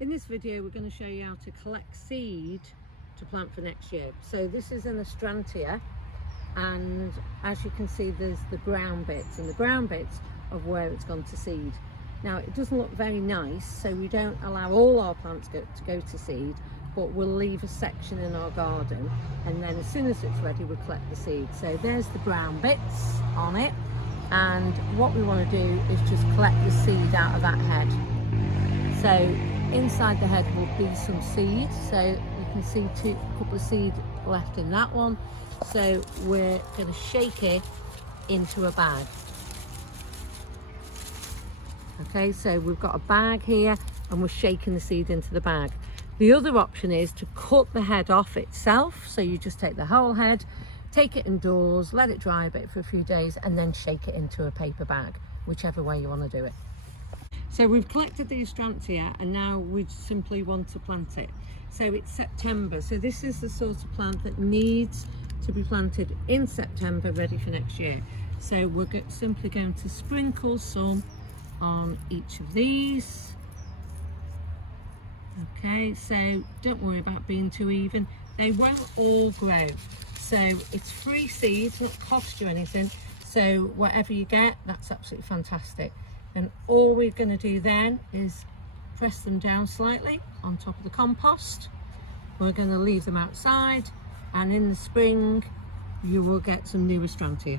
In this video we're going to show you how to collect seed to plant for next year. So this is an Astrantia, and as you can see there's the brown bits, and the brown bits of where it's gone to seed. Now it doesn't look very nice, so we don't allow all our plants to go to seed, but we'll leave a section in our garden, and then as soon as it's ready we collect the seed. So there's the brown bits on it, and what we want to do is just collect the seed out of that head. So inside the head will be some seed, so you can see a couple of seed left in that one. So we're going to shake it into a bag. Okay, so we've got a bag here and we're shaking the seed into the bag. The other option is to cut the head off itself, so you just take the whole head, take it indoors, let it dry a bit for a few days, and then shake it into a paper bag, whichever way you want to do it. So we've collected the Astrantia and now we simply want to plant it. So it's September, so this is the sort of plant that needs to be planted in September, ready for next year. So we're simply going to sprinkle some on each of these. Okay, so don't worry about being too even, they won't all grow. So it's free seeds, not cost you anything, so whatever you get, that's absolutely fantastic. And all we're going to do then is press them down slightly on top of the compost. We're going to leave them outside, and in the spring you will get some new Astrantia.